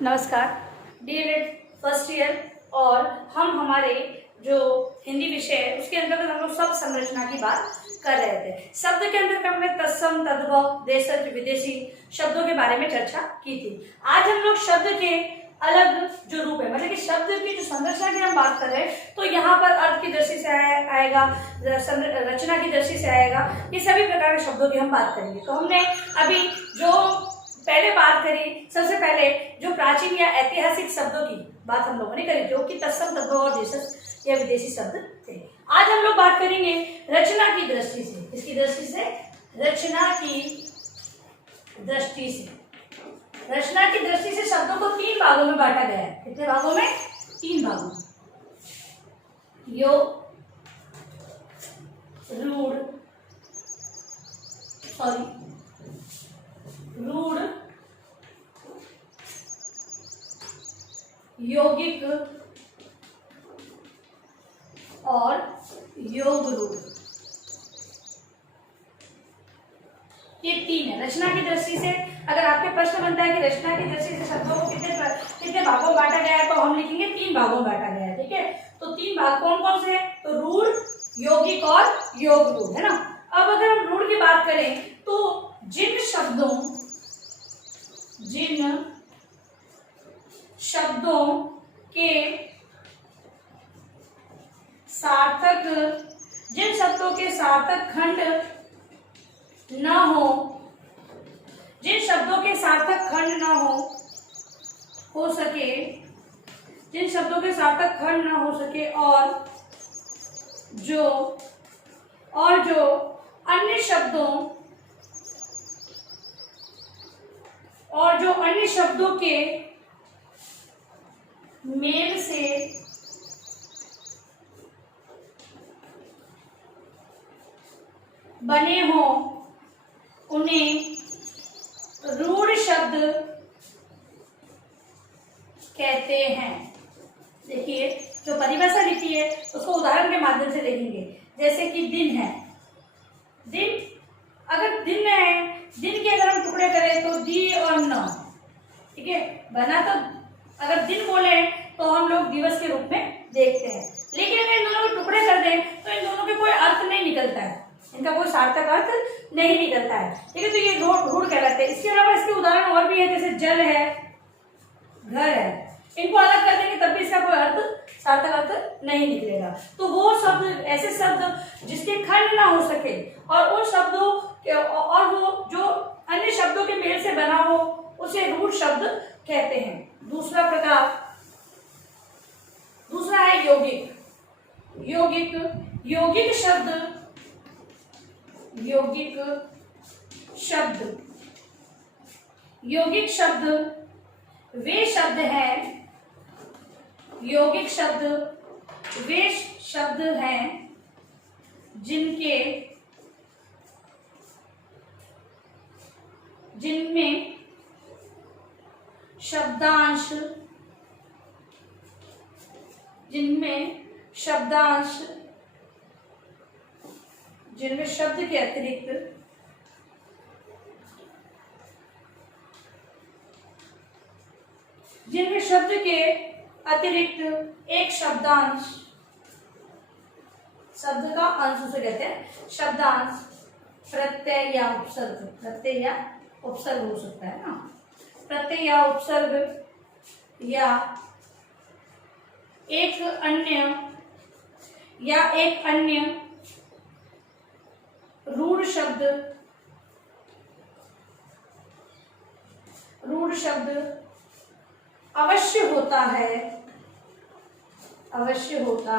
नमस्कार DElEd first year. और हम हमारे जो हिंदी विषय है उसके अंतर्गत हम लोग शब्द संरचना की बात कर रहे थे। शब्द के अंदर हमने तत्सम, तद्भव, देशज, विदेशी शब्दों के बारे में चर्चा की थी। आज हम लोग शब्द के अलग जो रूप है, मतलब कि शब्द की जो संरचना की हम बात कर रहे हैं, तो यहाँ पर अर्थ की दृष्टि से आएगा, रचना की दृष्टि से आएगा, ये सभी प्रकार के शब्दों की हम बात करेंगे। तो हमने अभी जो पहले बात करी, सबसे पहले जो प्राचीन या ऐतिहासिक शब्दों की बात हम लोगों ने करी, जो कि तत्सम, तद्भव और देशज या विदेशी शब्द थे। आज हम लोग बात करेंगे रचना की दृष्टि से। इसकी दृष्टि से, रचना की दृष्टि से, रचना की दृष्टि से शब्दों को तीन भागों में बांटा गया है। कितने भागों में? तीन भागों में। रूढ़, यौगिक और योग रूढ़, ये तीन है। रचना की दृष्टि से अगर आपके प्रश्न बनता है कि रचना की दृष्टि से शब्दों को कितने भागों में बांटा गया है, तो हम लिखेंगे तीन भागों में बांटा गया है। ठीक है, तो तीन भाग कौन कौन से हैं? तो रूढ़, यौगिक और योग रूढ़, है ना। अब अगर हम रूढ़ की बात करें तो जिन शब्दों के सार्थक खंड न हो, जिन शब्दों के सार्थक खंड न हो सके, जिन शब्दों के सार्थक खंड न हो सके और जो अन्य शब्दों के मेल से बने हो, उन्हें रूढ़ शब्द कहते हैं। देखिए, जो परिभाषा लिखी है उसको उदाहरण के माध्यम से देखेंगे। जैसे कि दिन है, दिन, अगर दिन है, दिन के अगर हम टुकड़े करें तो दी और न, ठीक है, बना तो अगर दिन बोले तो हम लोग दिवस के रूप में देखते हैं। लेकिन अगर इन दोनों के टुकड़े कर दें तो इन दोनों के कोई अर्थ नहीं निकलता है, इनका कोई सार्थक अर्थ नहीं निकलता है। ठीक है, तो ये रूढ़ कहलाते हैं। इसके अलावा इसके उदाहरण और भी है, जैसे जल है, घर है, इनको अलग कर देंगे तब भी इसका कोई अर्थ, सार्थक अर्थ नहीं निकलेगा। तो वो शब्द, ऐसे शब्द जिसके खंड ना हो सके और उन शब्दों और वो जो अन्य शब्दों के मेल से बना हो, उसे रूढ़ शब्द कहते हैं। दूसरा है यौगिक। यौगिक शब्द वे शब्द हैं जिनमें शब्द के अतिरिक्त एक शब्दांश, शब्द का अंश उसे कहते हैं शब्दांश, प्रत्यय या उपसर्ग हो सकता है ना, प्रत्यय या उपसर्ग या एक अन्य रूढ़ शब्द अवश्य होता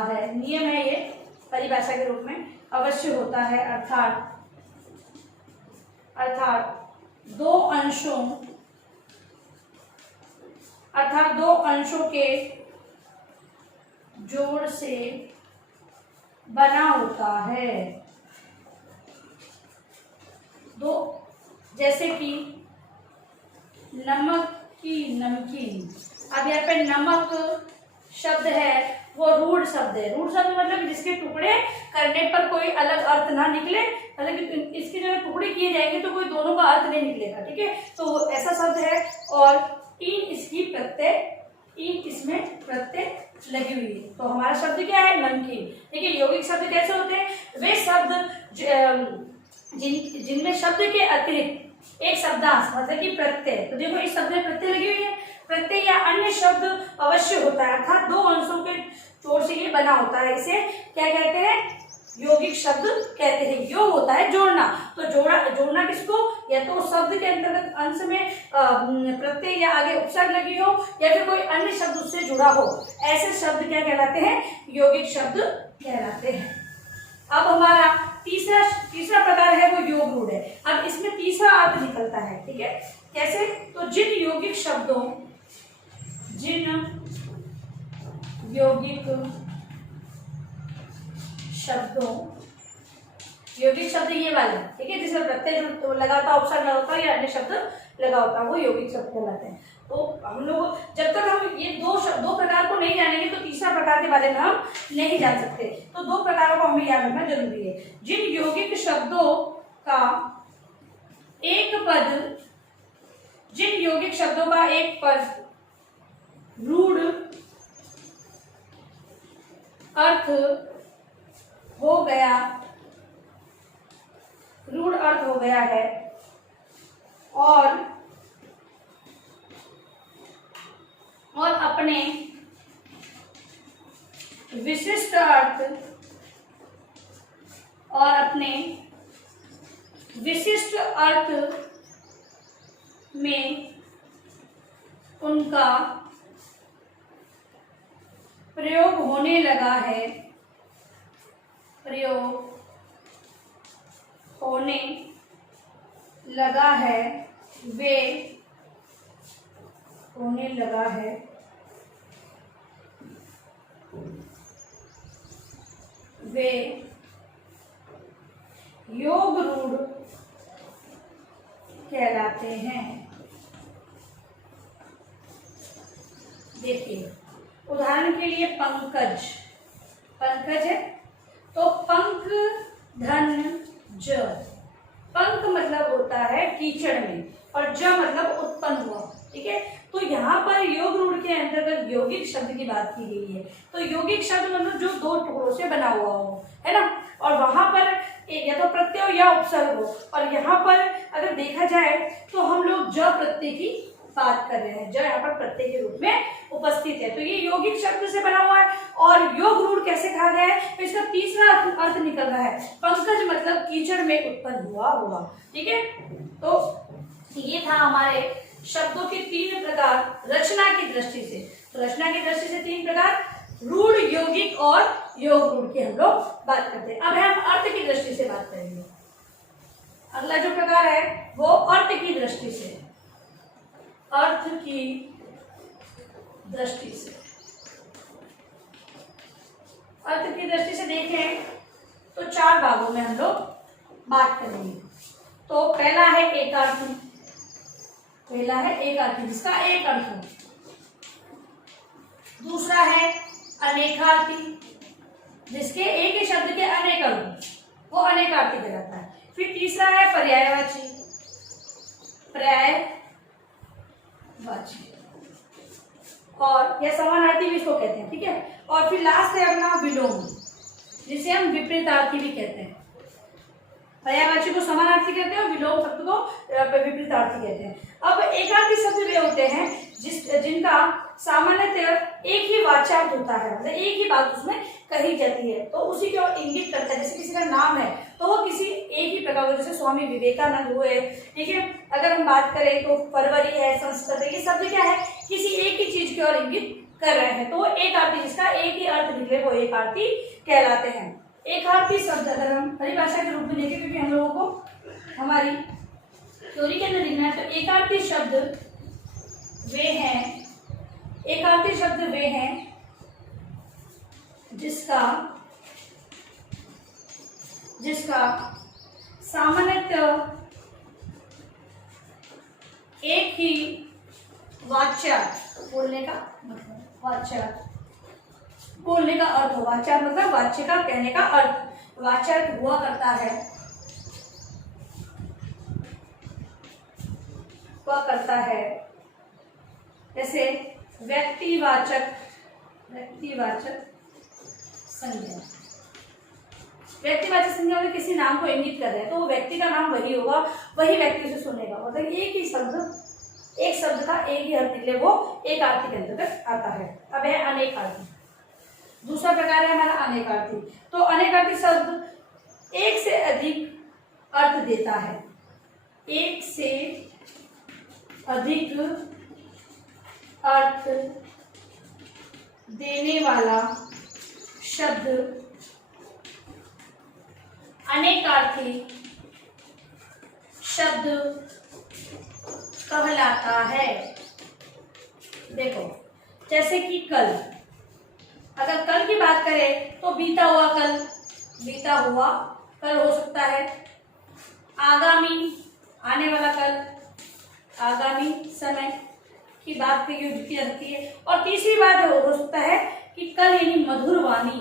है, नियम है ये परिभाषा के रूप में, अवश्य होता है, अर्थात दो अंशों के जोड़ से बना होता है। दो, जैसे कि नमक की नमकीन। अब यहाँ पे नमक शब्द है वो रूढ़ शब्द है। रूढ़ शब्द मतलब जिसके टुकड़े करने पर कोई अलग अर्थ ना निकले, मतलब इसके जो टुकड़े किए जाएंगे तो कोई दोनों का अर्थ नहीं निकलेगा। ठीक है, तो ऐसा शब्द है। और इन इसकी प्रत्यय, इन इसमें प्रत्यय लगी हुई है। तो हमारा शब्द क्या है? नमकीन। देखिए यौगिक शब्द कैसे होते हैं? वे शब्द जिनमें शब्द के अतिरिक्त एक शब्दांश मतलब कि प्रत्यय, तो देखो इस शब्द में प्रत्यय लगी हुई है। प्रत्यय या अन्य शब्द अवश्य होता है, अर्थात दो अंशों के जोड़ से ये बना होता है। इसे क्या कहते हैं? यौगिक शब्द कहते हैं। योग होता है जोड़ना, तो जोड़ना किसको? या तो शब्द के अंतर्गत अंश में प्रत्यय या आगे उपसर्ग लगी हो या फिर कोई अन्य शब्द उससे जुड़ा हो, ऐसे शब्द क्या कहलाते हैं? यौगिक शब्द कहलाते हैं। अब हमारा तीसरा प्रकार है वो योग रूढ़ है। अब इसमें तीसरा अर्थ निकलता है, ठीक है? कैसे? तो जिन यौगिक शब्दों यौगिक शब्द ये वाले, ठीक है, जिसमें प्रत्यय जो लगा होता है, उपसर्ग लगा होता है या अन्य शब्द लगा होता है, वो यौगिक शब्द कहलाते हैं। तो हम लोग जब तक हम ये दो प्रकार को नहीं जानेंगे तो तीसरा प्रकार के बारे में हम नहीं जान सकते। तो दो प्रकारों को हमें याद रखना जरूरी है। जिन यौगिक शब्दों का एक पद रूढ़ अर्थ हो गया है और अपने विशिष्ट अर्थ में उनका प्रयोग होने लगा है वे योग रूढ़ कहलाते हैं। देखिए उदाहरण के लिए पंकज है, तो पंक धन ज, पंक मतलब होता है कीचड़ में और ज मतलब उत्पन्न हुआ, ठीक है? तो यहाँ पर योग रूढ़ के अंतर्गत यौगिक शब्द की बात की गई है। तो यौगिक शब्द मतलब जो दो टुकड़ों से बना हुआ हो, है ना? और वहां पर या तो प्रत्यय हो या उपसर्ग हो, और यहाँ पर अगर देखा जाए तो हम लोग ज प्रत्यय की बात कर रहे हैं। ज यहाँ पर प्रत्यय के रूप में उपस्थित है, तो ये यौगिक शब्द से बना हुआ है। और योग रूढ़ कैसे कहा गया है? तो इसका तीसरा अर्थ निकल रहा है, पंकज मतलब कीचड़ में उत्पन्न हुआ, ठीक है? तो ये था हमारे शब्दों के तीन प्रकार रचना की दृष्टि से। तो रचना की दृष्टि से तीन प्रकार, रूढ़, यौगिक और योग रूढ़ की हम लोग बात करते हैं। अब हम अर्थ की दृष्टि से बात करेंगे। अगला जो प्रकार है वो अर्थ की दृष्टि से। अर्थ की दृष्टि से देखें तो चार भागों में हम लोग बात करेंगे। तो पहला है एकार्थी, जिसका एक अर्थ हो। दूसरा है अनेकार्थी, जिसके एक ही शब्द के अनेक अर्थ, वो अनेकार्थी कहलाता है। फिर तीसरा है पर्यायवाची, और यह समानार्थी भी इसको कहते हैं, ठीक है? और फिर लास्ट है अपना विलोम, जिसे हम विपरीतार्थी भी कहते हैं। पर्यायवाची को समानार्थी कहते हैं और विलोम शब्द को विपरीतार्थी कहते हैं। अब एकार्थी शब्द वे होते हैं जिनका सामान्यतः एक ही वाच्यार्थ होता है, मतलब एक ही बात उसमें कही जाती है, तो उसी को इंगित करता है। जैसे किसी का नाम है तो वो किसी एक ही प्रकार, जैसे स्वामी विवेकानंद हुए, ठीक है? अगर हम बात करें तो फरवरी है, संस्कृत है, ये शब्द क्या है? किसी एक ही चीज की ओर इंगित कर रहे हैं। तो एकार्थी, जिसका एक ही अर्थ निकले, वो एकार्थी कहलाते हैं। एकार्थी शब्द अगर हम परिभाषा के रूप में देखें, क्योंकि हम लोगों को हमारी थ्योरी के अंदर लिखना है, तो एकार्थी शब्द वे हैं जिसका सामान्यतः एक ही वाच्यार्थ, बोलने का अर्थ हो। वाच्यार्थ मतलब वाच्य का, कहने का अर्थ, वाच्यार्थ हुआ करता है जैसे व्यक्तिवाचक संज्ञा। व्यक्तिवाचक संज्ञा में किसी नाम को इंगित कर रहे हैं तो वो व्यक्ति का नाम वही होगा, वही व्यक्ति उसे सुनेगा। मतलब एक शब्द का एक ही अर्थ निकले, वो एक आर्थी के अंतर्गत आता है। अब है अनेकार्थी। दूसरा प्रकार है हमारा अनेकार्थी। तो अनेकार्थी शब्द एक से अधिक अर्थ देता है। एक से अधिक अर्थ देने वाला शब्द अनेकार्थी शब्द कहलाता है। देखो, जैसे कि कल, अगर कल की बात करें तो बीता हुआ कल हो सकता है। आगामी, आने वाला कल, आगामी समय की बात की जाती है। और तीसरी बात हो सकता है कि कल यानी मधुर वाणी,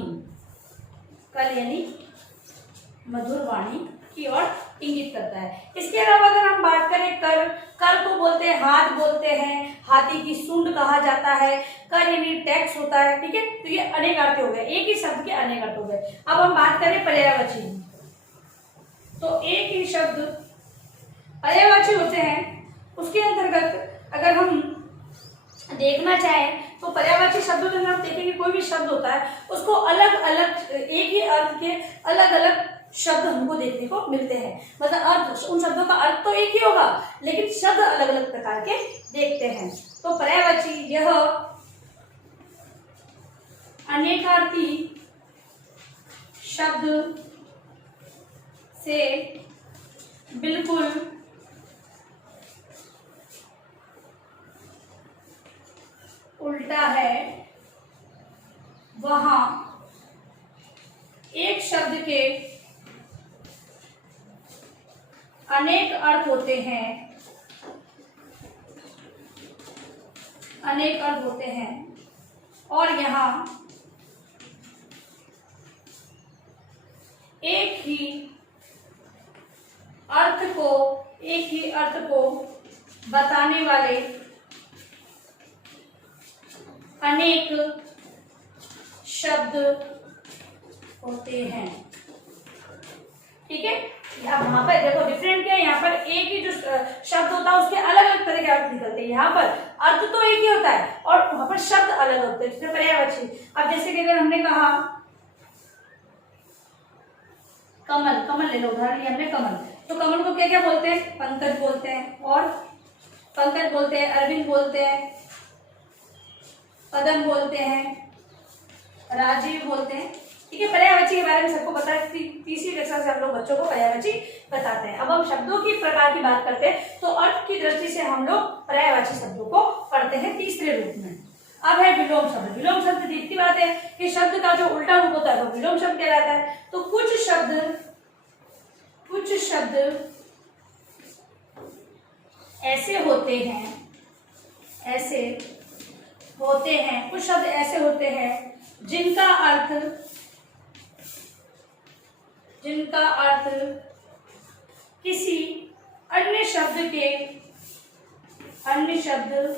कल यानी मधुर वाणी की ओर इंगित करता है। इसके अलावा अगर हम बात करें कर को बोलते हैं हाथ बोलते हैं, हाथी की सूंड कहा जाता है, कर यानी टैक्स होता है। ठीक है, तो ये अनेक अर्थ हो गए, एक ही शब्द के अनेक अर्थ हो गए। अब हम बात करें पर्यायवाची, तो एक ही शब्द पर्यायवाची होते हैं। उसके अंतर्गत अगर हम देखना चाहें तो पर्यायवाची शब्दों के अंदर हम देखेंगे कोई भी शब्द होता है उसको अलग अलग, एक ही अर्थ के अलग अलग शब्द हमको देखने को मिलते हैं। मतलब अर्थ, उन शब्दों का अर्थ तो एक ही होगा लेकिन शब्द अलग अलग प्रकार के देखते हैं। तो पर्यायवाची यह अनेकार्थी शब्द से बिल्कुल उल्टा है। वहां एक शब्द के अनेक अर्थ होते हैं, अनेक अर्थ होते हैं और यहाँ एक ही अर्थ को बताने वाले अनेक शब्द होते हैं। ठीक है, यहाँ वहां पर देखो डिफरेंट क्या है, यहाँ पर एक ही जो शब्द होता है उसके अलग अलग तरह के अर्थ निकलते हैं। यहाँ पर अर्थ तो एक ही होता है और वहां पर शब्द अलग होते हैं, जैसे पर्यायवाची। अब जैसे कि अगर हमने कहा कमल, कमल ले लो उदाहरण लिया हमने कमल, तो कमल को क्या क्या बोलते हैं? पंकज बोलते हैं, और पंकज बोलते हैं, अरविंद बोलते हैं, पदम बोलते हैं, राजीव बोलते हैं। ठीक है, पर्यायवाची के बारे में सबको पता है। तीसरी कक्षा से हम लोग बच्चों को पर्यायवाची बताते हैं। अब हम शब्दों की प्रकार की बात करते हैं तो अर्थ की दृष्टि से हम लोग पर्यायवाची शब्दों को पढ़ते हैं तीसरे रूप में। अब है विलोम शब्द। विलोम शब्द देखती बात है कि शब्द का जो उल्टा रूप होता है वो विलोम शब्द कहलाता है। तो कुछ शब्द ऐसे होते हैं, कुछ शब्द ऐसे होते हैं जिनका अर्थ किसी अन्य शब्द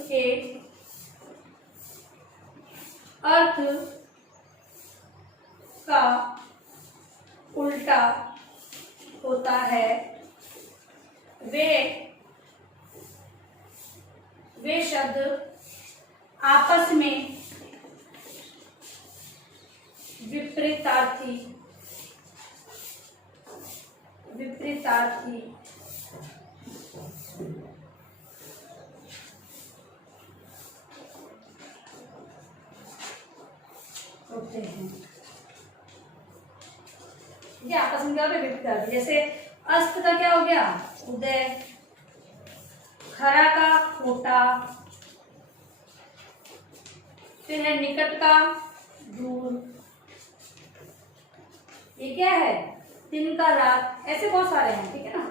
के अर्थ का उल्टा होता है। वे शब्द आपस में विपरीतार्थी होते हैं। ये आपस में क्या होता है? विपरीतार्थी। जैसे अस्त का क्या हो गया? उदय, खरा का खोटा, फिर है निकट का दूर, ये क्या है? दिन का रात, ऐसे बहुत सारे हैं। ठीक है ना,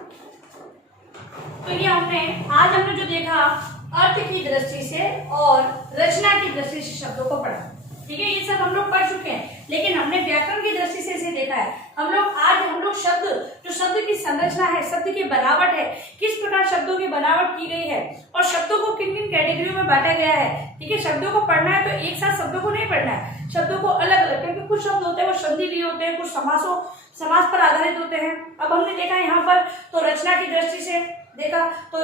तो ये आज हमने जो देखा अर्थ की दृष्टि से और रचना की दृष्टि से शब्दों को पढ़ा। ठीक है, ये सब हम लोग पढ़ चुके हैं, लेकिन हमने व्याकरण की दृष्टि से इसे देखा है। हम लोग शब्द, जो शब्द की संरचना है, शब्द की बनावट है, किस प्रकार शब्दों की बनावट की गई है और शब्दों को किन किन कैटेगरियों में बांटा गया है। ठीक है, शब्दों को पढ़ना है तो एक साथ शब्दों को नहीं पढ़ना है, शब्दों को अलग अलग, क्योंकि कुछ शब्द होते हैं वो संधि लिए होते हैं, कुछ समास पर आधारित होते हैं। अब हमने देखा यहाँ पर तो रचना की दृष्टि से देखा, तो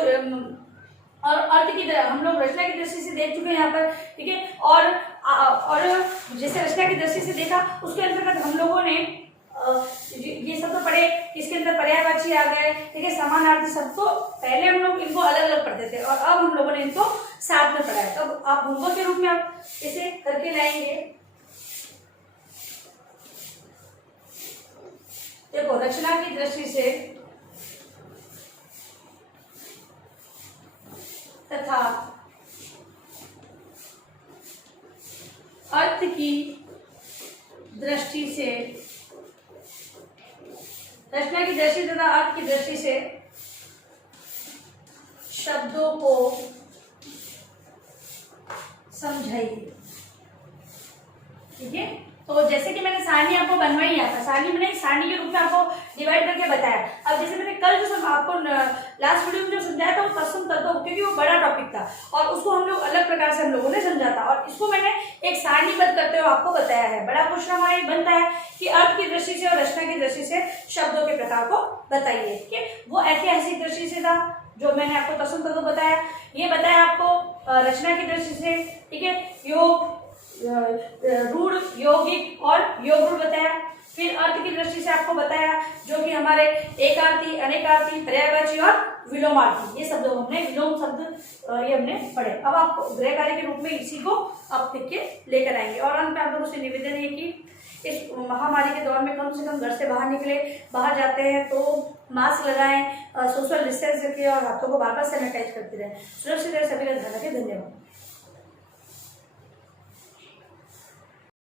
और अर्थ की हम लोग रचना की दृष्टि से देख चुके हैं यहाँ पर। ठीक है, और जैसे रचना की दृष्टि से देखा, उसके अंतर्गत हम लोगों ने ये सब तो पढ़े, इसके अंदर पर्यायवाची आ गए। ठीक है, समानार्थी शब्द तो पहले हम लोग इनको अलग अलग पढ़ते थे और अब हम लोगों ने इनको साथ में पढ़ा है। तो आप होमवर्क के रूप में आप इसे करके लाएंगे। देखो, रचना की दृष्टि से तथा अर्थ की दृष्टि से, रचना की दृष्टि तथा अर्थ की दृष्टि से शब्दों को समझाइए। ठीक है, तो जैसे कि मैंने सारणी आपको बनवाई यहाँ पर, सारणी मैंने एक सारणी के रूप में आपको डिवाइड करके बताया। अब जैसे मैंने कल जो आपको लास्ट वीडियो में जो समझाया था वो तत्सम तद्भव, क्योंकि वो बड़ा टॉपिक था और उसको हम लोग अलग प्रकार से हम लोगों ने समझा था और इसको मैंने एक सारणीबद्ध करते हुए आपको बताया है। बड़ा क्वेश्चन हमारा ये बनता है कि अर्थ की दृष्टि से और रचना की दृष्टि से शब्दों के प्रकार को बताइए। ठीक है, वो ऐतिहासिक दृष्टि से था जो मैंने आपको तत्सम तद्भव बताया, ये बताया आपको रचना की दृष्टि से। ठीक है, योग, रूढ़, यौगिक और योग रूढ़ बताया। फिर अर्थ की दृष्टि से आपको बताया जो कि हमारे एकार्थी, अनेकार्थी, पर्यायवाची और विलोमार्थी, ये शब्द हमने, विलोम शब्द ये हमने पढ़े। अब आप गृह कार्य के रूप में इसी को आप लिख के लेकर आएंगे। और अंत में आप लोगों से निवेदन है कि इस महामारी के दौर में कम से कम घर से बाहर निकले, बाहर जाते हैं तो मास्क लगाएं, सोशल डिस्टेंस रखें और हाथों को बार बार सैनिटाइज करते रहें। सुरक्षित रहे, सभी का ध्यान रखें। धन्यवाद।